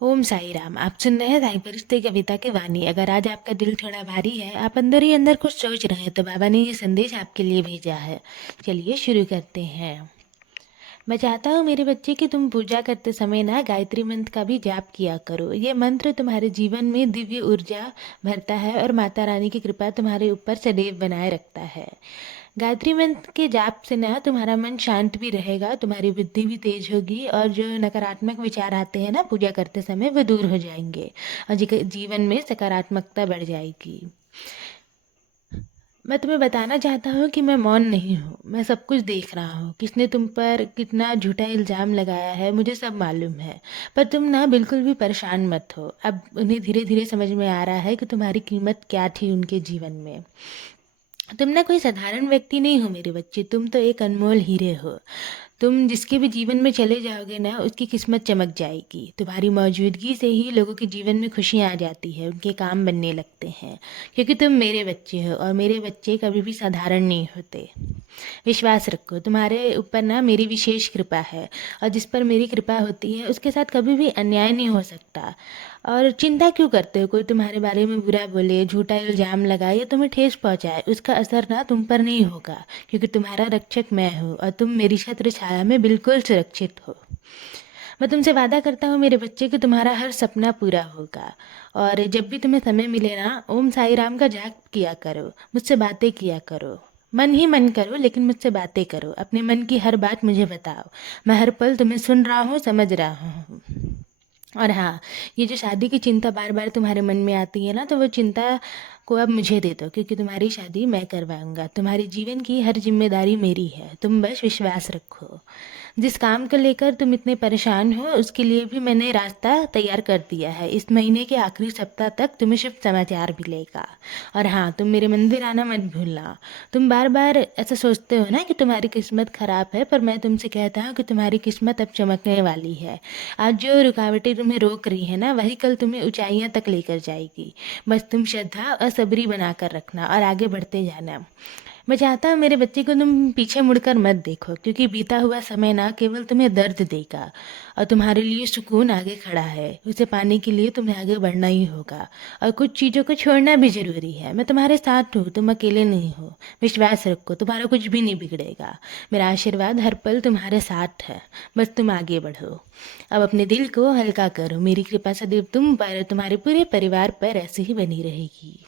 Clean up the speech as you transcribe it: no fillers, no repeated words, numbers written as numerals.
ओम साई राम। आप सुन रहे हैं साई फरिश्ते कविता की वाणी। अगर आज आपका दिल थोड़ा भारी है, आप अंदर ही अंदर कुछ सोच रहे हैं, तो बाबा ने ये संदेश आपके लिए भेजा है। चलिए शुरू करते हैं। मैं चाहता हूँ मेरे बच्चे कि तुम पूजा करते समय ना गायत्री मंत्र का भी जाप किया करो। ये मंत्र तुम्हारे जीवन में दिव्य ऊर्जा भरता है और माता रानी की कृपा तुम्हारे ऊपर सदैव बनाए रखता है। गायत्री मंत्र के जाप से ना तुम्हारा मन शांत भी रहेगा, तुम्हारी बुद्धि भी तेज होगी और जो नकारात्मक विचार आते हैं ना पूजा करते समय, वो दूर हो जाएंगे और जीवन में सकारात्मकता बढ़ जाएगी। मैं तुम्हें बताना चाहता हूँ कि मैं मौन नहीं हूँ, मैं सब कुछ देख रहा हूँ। किसने तुम पर कितना झूठा इल्ज़ाम लगाया है मुझे सब मालूम है। पर तुम ना बिल्कुल भी परेशान मत हो। अब उन्हें धीरे धीरे समझ में आ रहा है कि तुम्हारी कीमत क्या थी उनके जीवन में। तुम ना कोई साधारण व्यक्ति नहीं हो मेरे बच्चे, तुम तो एक अनमोल हीरे हो। तुम जिसके भी जीवन में चले जाओगे ना, उसकी किस्मत चमक जाएगी। तुम्हारी मौजूदगी से ही लोगों के जीवन में खुशियाँ आ जाती है, उनके काम बनने लगते हैं। क्योंकि तुम मेरे बच्चे हो और मेरे बच्चे कभी भी साधारण नहीं होते। विश्वास रखो, तुम्हारे ऊपर ना मेरी विशेष कृपा है और जिस पर मेरी कृपा होती है उसके साथ कभी भी अन्याय नहीं हो सकता। और चिंता क्यों करते हो? कोई तुम्हारे बारे में बुरा बोले, झूठा इल्ज़ाम लगाए या तुम्हें ठेस पहुंचाए, उसका असर ना तुम पर नहीं होगा, क्योंकि तुम्हारा रक्षक मैं हूँ और तुम मेरी छत्र छाया में बिल्कुल सुरक्षित हो। मैं तुमसे वादा करता हूँ मेरे बच्चे कि तुम्हारा हर सपना पूरा होगा। और जब भी तुम्हें समय मिले ना, ओम साई राम का जाप किया करो, मुझसे बातें किया करो। मन ही मन करो, लेकिन मुझसे बातें करो। अपने मन की हर बात मुझे बताओ। मैं हर पल तुम्हें सुन रहा हूँ, समझ रहा हूँ। और हाँ, ये जो शादी की चिंता बार बार तुम्हारे मन में आती है ना, तो वो चिंता को अब मुझे दे दो, क्योंकि तुम्हारी शादी मैं करवाऊंगा। तुम्हारी जीवन की हर जिम्मेदारी मेरी है, तुम बस विश्वास रखो। जिस काम को लेकर तुम इतने परेशान हो, उसके लिए भी मैंने रास्ता तैयार कर दिया है। इस महीने के आखिरी सप्ताह तक तुम्हें शुभ समाचार मिलेगा। और हाँ, तुम मेरे मंदिर आना मत भूलना। तुम बार बार ऐसा सोचते हो ना कि तुम्हारी किस्मत खराब है, पर मैं तुमसे कहता हूँ कि तुम्हारी किस्मत अब चमकने वाली है। आज जो रुकावटें तुम्हें रोक रही है ना, वही कल तुम्हें ऊंचाइयां तक लेकर जाएगी। बस तुम श्रद्धा और सबरी बनाकर रखना और आगे बढ़ते जाना। मैं चाहता हूँ मेरे बच्चे को तुम पीछे मुड़कर मत देखो, क्योंकि बीता हुआ समय ना केवल तुम्हें दर्द देगा और तुम्हारे लिए सुकून आगे खड़ा है। उसे पाने के लिए तुम्हें आगे बढ़ना ही होगा और कुछ चीज़ों को छोड़ना भी जरूरी है। मैं तुम्हारे साथ हूँ, तुम अकेले नहीं हो। विश्वास रखो, तुम्हारा कुछ भी नहीं बिगड़ेगा। मेरा आशीर्वाद हर पल तुम्हारे साथ है। बस तुम आगे बढ़ो। अब अपने दिल को हल्का करो। मेरी कृपा सदैव तुम पर और तुम्हारे पूरे परिवार पर ऐसे ही बनी रहेगी।